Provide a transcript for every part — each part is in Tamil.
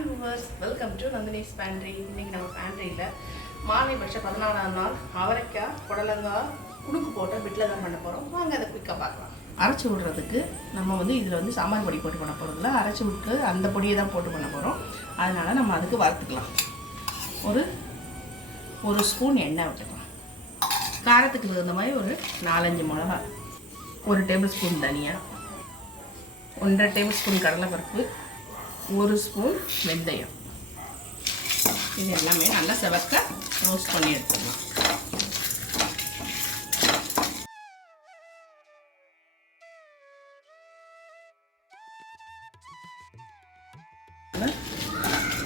Hi viewers welcome to Nandini's pantry இன்றைக்கி நம்ம பேண்ட்ரியில் மாலை பட்சம் பதினாலாம் நாள் அவரைக்காய் புடலங்காய் குடுக்கு போட்டு பிட்டில் தான் பண்ண போகிறோம் வாங்க அதை குயிக்காக பார்க்கலாம். அரைச்சி விடுறதுக்கு நம்ம வந்து இதில் வந்து சாம்பார் பொடி போட்டு பண்ண போகிறதில்ல அரைச்சி விட்டு அந்த பொடியை தான் போட்டு பண்ண போகிறோம் அதனால் நம்ம அதுக்கு வறுத்துக்கலாம். ஒரு ஒரு ஸ்பூன் எண்ணெய் விட்டுக்கலாம் காரத்துக்கு தகுந்த மாதிரி ஒரு நாலஞ்சு மிளகா ஒரு டேபிள் ஸ்பூன் தனியாக ஒன்றரை டேபிள் ஸ்பூன் கடலைப்பருப்பு ஒரு ஸ்பூன் வெந்தயம். இது எல்லாமே நல்லா செவக்க ரோஸ்ட் பண்ணி எடுத்துக்கணும்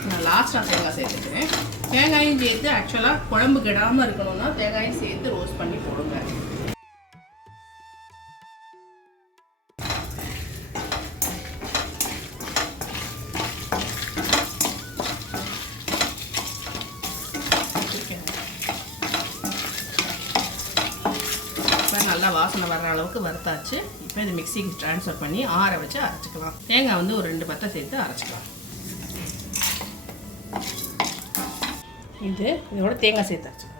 நான் லாஸ்ட்டாக தேங்காய் சேர்த்துக்கிறேன். தேங்காயும் சேர்த்து ஆக்சுவலாக குழம்பு கெடாமல் இருக்கணும்னா தேங்காயும் சேர்த்து ரோஸ்ட் பண்ணி போடுங்க. நல்லா வாசனை வர்ற அளவுக்கு வறுத்தாச்சு. இப்போ இது மிக்சிக்கு ட்ரான்ஸ்ஃபர் பண்ணி ஆற வச்சு அரைச்சிக்கலாம். தேங்காய் வந்து ஒரு ரெண்டு பத்தை சேர்த்து அரைச்சிக்கலாம். இது இதோட தேங்காய் சேர்த்து அரைச்சிக்கலாம்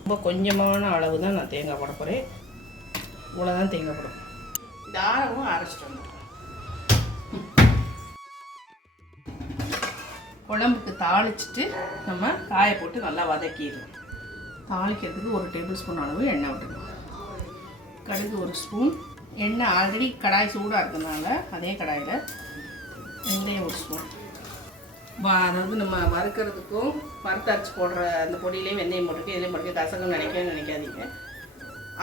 ரொம்ப கொஞ்சமான அளவு தான் நான் தேங்காய் போட போகிறேன் இவ்வளோ தான் தேங்காய் போடும் இந்த ஆரவும் அரைச்சிட்டு வந்துடும் குழம்புக்கு தாளிச்சிட்டு நம்ம காயை போட்டு நல்லா வதக்கிடணும் தாளிக்கிறதுக்கு ஒரு டேபிள் ஸ்பூன் அளவு எண்ணெய் விட்டுக்கலாம் கடுகு ஒரு ஸ்பூன். எண்ணெய் ஆல்ரெடி கடாய் சூடாக இருக்கிறதுனால அதே கடாயில் வெந்தயம் ஒரு ஸ்பூன். வா அதாவது நம்ம வறுக்கிறதுக்கும் வறுத்தரைச்சி போடுற அந்த பொடியிலையும் வெந்தயம் போட்டுருக்கு இதுலேயும் போட்டு கசகம் நினைக்கவே நினைக்காதீங்க.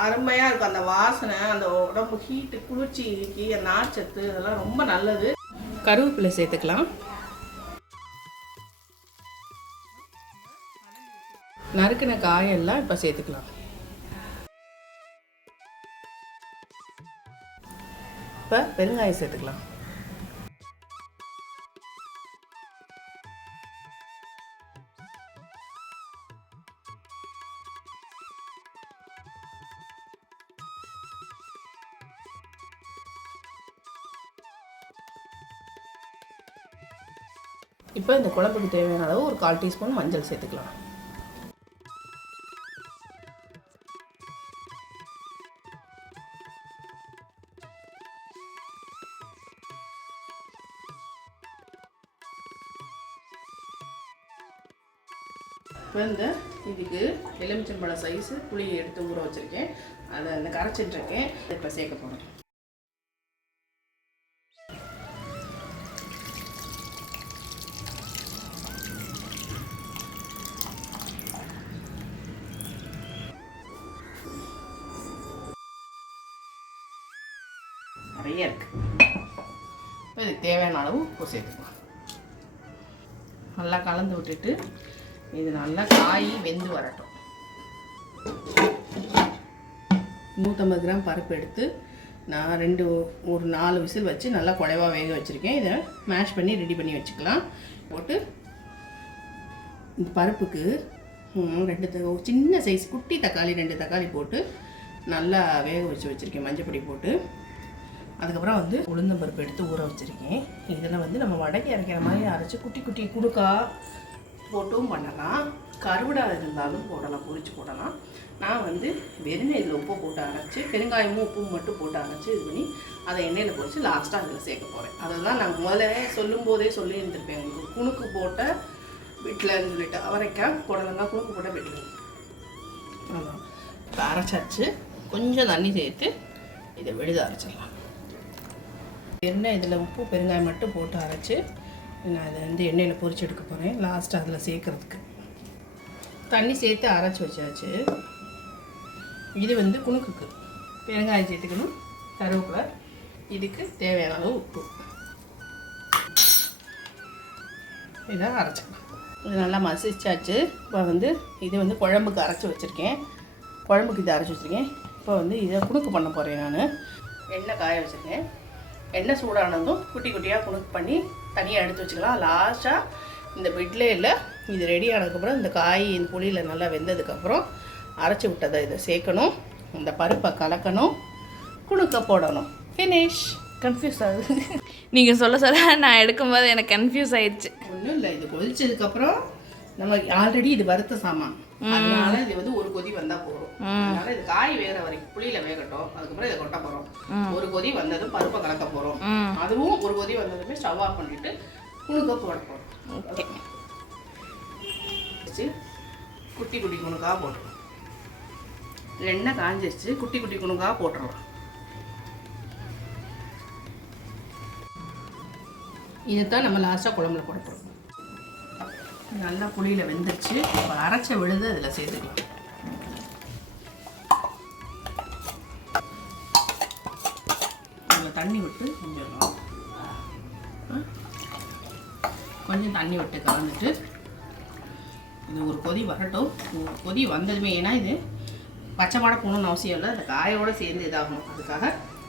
அருமையாக இருக்கும் அந்த வாசனை அந்த உடம்பு ஹீட்டு குளிர்ச்சிக்கு நார்ச்சத்து இதெல்லாம் ரொம்ப நல்லது. கருவேப்பிலை சேர்த்துக்கலாம். நறுக்கின காயெல்லாம் இப்போ சேர்த்துக்கலாம். இப்போ பெருங்காயம் சேர்த்துக்கலாம். இப்போ இந்த குழம்புக்கு தேவையான அளவு ஒரு கால் டீஸ்பூன் மஞ்சள் சேர்த்துக்கலாம். இப்போ இந்த இதுக்கு எலுமிச்சம்பழம் சைஸு புளியை எடுத்து ஊற வச்சுருக்கேன். அதை அந்த கரைச்சிட்ருக்கேன். இப்போ சேர்க்க போகிறேன் நிறைய இருக்குது இப்போ இதுக்கு தேவையான அளவு உப்பு சேர்த்துக்கலாம். நல்லா கலந்து விட்டுட்டு இது நல்லா காய் வெந்து வரட்டும். நூற்றம்பது கிராம் பருப்பு எடுத்து நான் ரெண்டு ஒரு நாலு விசில் வச்சு நல்லா குழைவா வேக வச்சுருக்கேன். இதை மேஷ் பண்ணி ரெடி பண்ணி வச்சுக்கலாம். போட்டு இந்த பருப்புக்கு ரெண்டு த- ஒரு சின்ன சைஸ் குட்டி தக்காளி ரெண்டு தக்காளி போட்டு நல்லா வேக வச்சு வச்சுருக்கேன். மஞ்சப்பொடி போட்டு. அதுக்கப்புறம் வந்து உளுந்தம்பருப்பு எடுத்து ஊற வச்சுருக்கேன். இதில் வந்து நம்ம வடக்கி அரைக்கிற மாதிரி அரைச்சி குட்டி குட்டி குடுக்கா போட்டும் பண்ணலாம். கருவடாக இருந்தாலும் போடலாம் பொறிச்சு போடலாம். நான் வந்து வெறும் இதில் உப்பு போட்டு அரைச்சி பெருங்காயமும் உப்பும் மட்டும் போட்டு அரைச்சி இது பண்ணி அதை எண்ணெயில் பொறிச்சு லாஸ்ட்டாக அதில் சேர்க்க போகிறேன் அதெல்லாம் நான் முதல்ல சொல்லும் போதே சொல்லி இருந்திருப்பேன் உங்களுக்கு குணுக்கு போட்ட வீட்டில்னு சொல்லிட்டு அவரைக்காய் புடலங்காய் குணுக்கு போட்ட வீட்டில் அதான் இப்போ அரைச்சாச்சு. கொஞ்சம் தண்ணி சேர்த்து இதை விழுத அரைச்சிடலாம். எண்ணெய் இதில் உப்பு பெருங்காயம் மட்டும் போட்டு அரைச்சி நான் அதை வந்து எண்ணெயில் பொறிச்சு எடுக்க போகிறேன் லாஸ்ட்டு அதில் சேர்க்குறதுக்கு. தண்ணி சேர்த்து அரைச்சி வச்சாச்சு. இது வந்து குணுக்குக்கு. பெருங்காயம் சேர்த்துக்கணும். கருவேப்பிலை. இதுக்கு தேவையான அளவு உப்பு. இதை அரைச்சிக்கலாம். இது நல்லா மசிச்சாச்சு. இப்போ வந்து இது வந்து குழம்புக்கு அரைச்சி வச்சுருக்கேன். குழம்புக்கு இதை அரைச்சி வச்சுருக்கேன். இப்போ வந்து இதை குணுக்கு பண்ண போகிறேன் நான். எண்ணெய் காய வச்சுருக்கேன். எண்ணெய் சூடானதும் குட்டி குட்டியாக குணுக்கு பண்ணி தனியாக எடுத்து வச்சுக்கலாம். லாஸ்ட்டாக இந்த பெட்லேயில் இது ரெடி ஆனதுக்கப்புறம் இந்த காய் இந்த புளியில் நல்லா வெந்ததுக்கப்புறம் அரைச்சி விட்டதை இதை சேர்க்கணும். இந்த பருப்பை கலக்கணும். குணுக்க போடணும். ஃபினிஷ் கன்ஃபியூஸ் ஆகுது. நீங்கள் சொல்ல சொல்ல நான் எடுக்கும்போது எனக்கு கன்ஃபியூஸ் ஆயிடுச்சு. ஒன்றும் இல்லை இது கொதிச்சதுக்கப்புறம் நம்ம ஆல்ரெடி இது வறுத்த சாமான். அதனால இது வந்து ஒரு கொதி வந்தா போதும். அதனால இது காய் வேகிற வரைக்கும் புளியில வேகட்டும். அதுக்கப்புறம் இதை கொட்ட போறோம். ஒரு கொதி வந்ததும் பருப்பை கலக்க போறோம். அதுவும் ஒரு கொதி வந்ததுமே ஸ்டவ் ஆஃப் பண்ணிட்டு குணுக்க போட போறோம். குட்டி குட்டி குணுக்கா போட்டுருவோம் எண்ணெய் காஞ்சிருச்சு குட்டி குட்டி குணுக்கா போட்டுடலாம் இதைத்தான் நம்ம லாஸ்ட்டாக குழம்புல போட போகிறோம் நல்லா புளியில் வெந்துருச்சு. இப்போ அரைச்ச விழுது அதில் சேர்த்துக்கலாம். தண்ணி விட்டு கொஞ்சம் கொஞ்சம் தண்ணி விட்டு கலந்துட்டு இது ஒரு கொதி வரட்டும். ஒரு கொதி வந்ததுமே ஏன்னா இது பச்சை மாட போகணும்னு அவசியம் இல்லை. அந்த காயோடு சேர்ந்து இதாகணும். அதுக்காக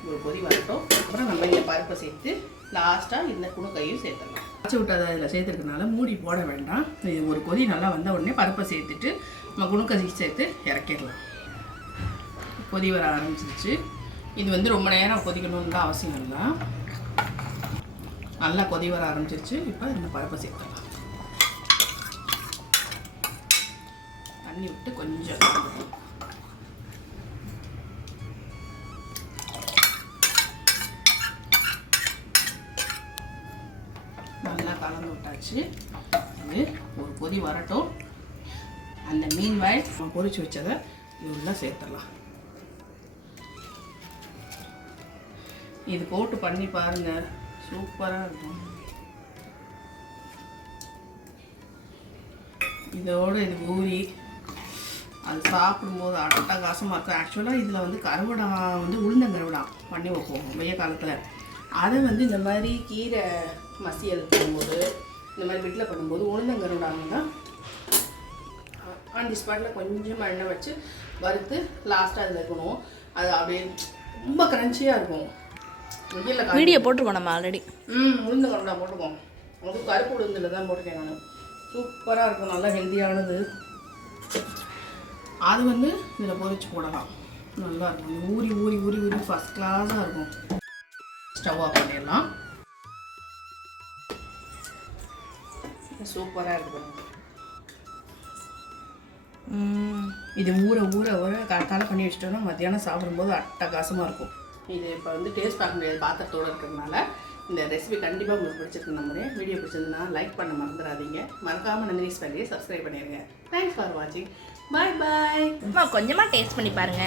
ஒரு கொதி வரட்டும். அப்புறம் நம்ம இந்த பருப்பை சேர்த்து லாஸ்ட்டாக இந்த குணு கையும் சேர்த்துடலாம். பச்சை விட்டதை இதில் சேர்த்துருக்கனால மூடி போட வேண்டாம். இது ஒரு கொதி நல்லா வந்த உடனே பருப்பை சேர்த்துட்டு நம்ம குணுக்கசி சேர்த்து இறக்கிடலாம். கொதி வர ஆரம்பிச்சிருச்சு. இது வந்து ரொம்ப நேரம் கொதிக்கணும்னு தான் அவசியம் இல்லை. நல்லா கொதி வர ஆரம்பிச்சிருச்சு. இப்போ இந்த பருப்பை சேர்த்துடலாம். தண்ணி விட்டு கொஞ்சம். நல்லா கலந்து விட்டாச்சு. இது ஒரு கொதி வரட்டும். அந்த மீன் வாய் நம்ம பொரிச்சு வச்சதை இது சேர்த்துடலாம். இது போட்டு பண்ணி பாருங்க. சூப்பராக இருக்கும். இதோட இது ஊறி அது சாப்பிடும்போது அட்டகாசமாக இருக்கும். ஆக்சுவலாக இதில் வந்து கருவடா வந்து உளுந்தங்கருவடா பண்ணி வைப்போம் வெய்ய காலத்தில். அதை வந்து இந்த மாதிரி கீரை மசியல் பண்ணும்போது இந்த மாதிரி வீட்டில் பண்ணும்போது உளுந்தங்கருவடாங்கன்னா ஆன் தி ஸ்பாட்டில் கொஞ்சமாக எண்ணெய் வச்சு வறுத்து லாஸ்ட்டாக அதில் இருக்கணும். அது அப்படியே ரொம்ப க்ரன்ச்சியாக இருக்கும். வீடியோ போட்டிருக்கோம் நம்ம ஆல்ரெடி ம் உளுந்து கருடா போட்டுக்கோம் அது கருப்பு உளுந்தில் தான் போட்டுக்கேன் நான். சூப்பராக இருக்கும் நல்லா ஹெல்த்தியானது அது வந்து இதில் பொரிச்சு போடலாம். நல்லா இருக்கும். ஊறி ஊறி ஊறி ஊறி ஃபஸ்ட் கிளாஸாக இருக்கும். ஸ்டவ் ஆஃப் பண்ணிடலாம். சூப்பராக இருக்கு பாருங்க. இது ஊற ஊற ஊற கரெக்டாக பண்ணி வச்சிட்டோம்னா மத்தியானம் சாப்பிடும்போது அட்டகாசமாக இருக்கும். இது இப்போ வந்து டேஸ்ட் பார்க்க முடியாது பாத்திரத்தோடு இருக்கிறதுனால இந்த ரெசிபி கண்டிப்பாக உங்களுக்கு பிடிச்சிருக்கு நம்புறேன். வீடியோ பிடிச்சிருந்தா லைக் பண்ண மறந்துடாதீங்க மறக்காமல் நந்தினி ஸ்பெல்லியை சப்ஸ்கிரைப் பண்ணிடுங்க தேங்க்ஸ் ஃபார் வாட்சிங் பாய் பாய் அம்மா கொஞ்சமாக டேஸ்ட் பண்ணி பாருங்க.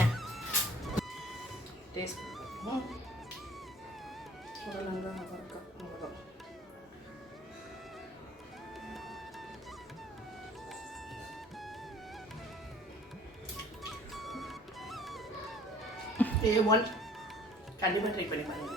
டேஸ்ட் ஏ ஒன் கண்டிப்பாக ட்ரை பண்ணி பாருங்கள்